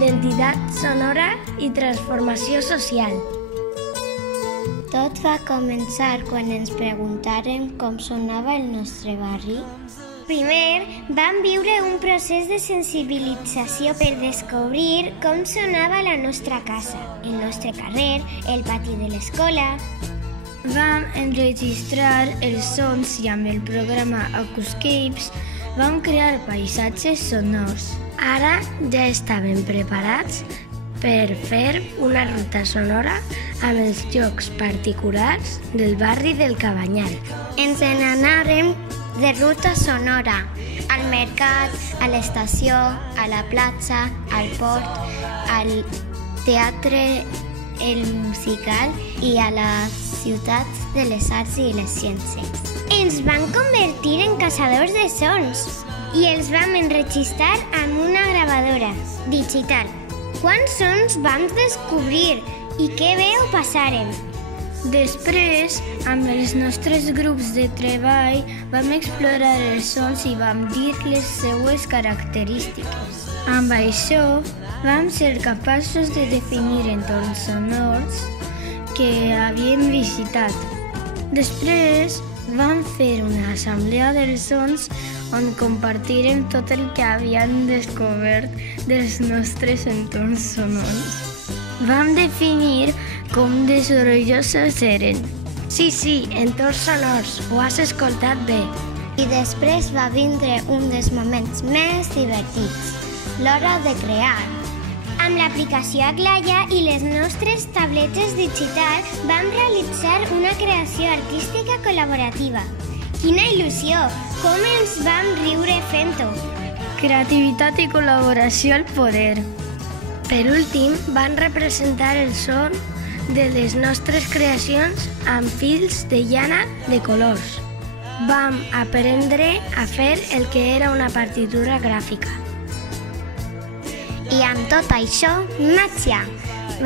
identitat sonora i transformació social. Tot va començar quan ens preguntàrem com sonava el nostre barri. Primer, vam viure un procés de sensibilització per descobrir com sonava la nostra casa, el nostre carrer, el pati de l'escola. Vam enregistrar els sons i amb el programa Acuscapes vam crear paisatges sonors. Ara ja estàvem preparats per fer una ruta sonora amb els llocs particulars del barri del Cabanyal. Ens n'anàrem de ruta sonora al mercat, a l'estació, a la platja, al port, al teatre, el musical i a la ciutat de les arts i les ciències. Ens vam convertir en caçadors de sons i els vam enregistrar amb una gravadora digital. Quants sons vam descobrir i què veu passàrem? Després, amb els nostres grups de treball, vam explorar els sons i vam dir les seues característiques. Amb això, vam ser capaços de definir entorns sonors que havíem visitat. Després, vam fer una assemblea dels sons on compartirem tot el que havíem descobert dels nostres entorns sonors. Vam definir com de sorollosos eren. Sí, entorns sonors, ho has escoltat bé. I després va vindre un dels moments més divertits, l'hora de crear. Amb l'aplicació Aglaya i les nostres tabletes digitals vam realitzar una creació artística col·laborativa. Quina il·lusió! Com ens vam riure fent-ho! Creativitat i col·laboració al poder. Per últim, van representar el son de les nostres creacions amb fils de llana de colors. Vam aprendre a fer el que era una partitura gràfica. I amb tot això, màgia!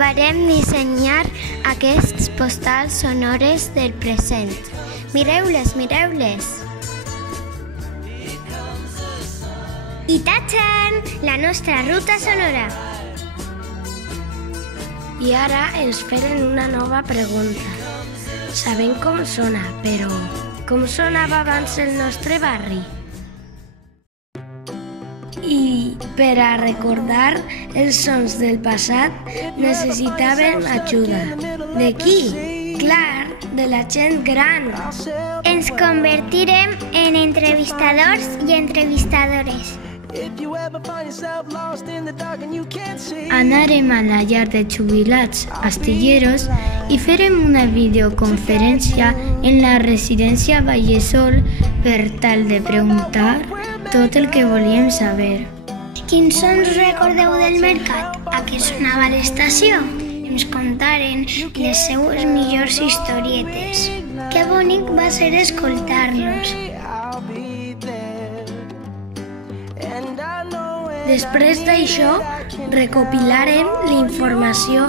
Varem dissenyar aquests postals sonores del present. Mireu-les, mireu-les! I tatxan! La nostra ruta sonora! I ara ens feren una nova pregunta. Sabem com sona, però com sonava abans el nostre barri? I per a recordar els sons del passat necessitàvem ajuda. De qui? Clar, de la gent gran. Ens convertirem en entrevistadors i entrevistadores. Anarem a la llar de jubilats Astilleros i farem una videoconferència en la residència Vallesol per tal de preguntar tot el que volíem saber. Quins sons recordeu del mercat? A què sonava l'estació? Ens contaren les seues millors historietes. Que bonic va ser escoltar-los. Després d'això, recopilarem la informació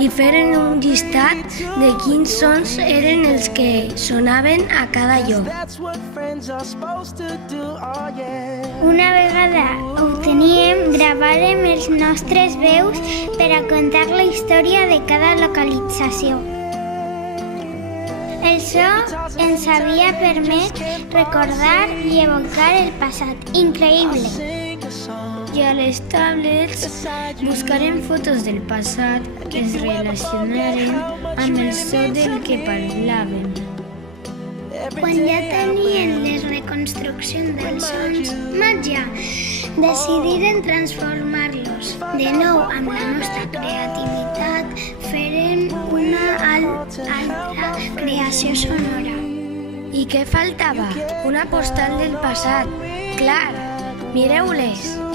i farem un llistat de quins sons eren els que sonaven a cada lloc. Una vegada ho teníem, gravàrem els nostres veus per a contar la història de cada localització. El so ens havia permès recordar i evocar el passat. Increïble! I a les tablets buscarem fotos del passat que es relacionaren amb el so del que parlàvem. Quan ja tenien les reconstruccions dels sons, màgia! Decidiren transformar-los. De nou, amb la nostra creativitat, feren una altra creació sonora. I què faltava? Una postal del passat. Clar, mireu-les!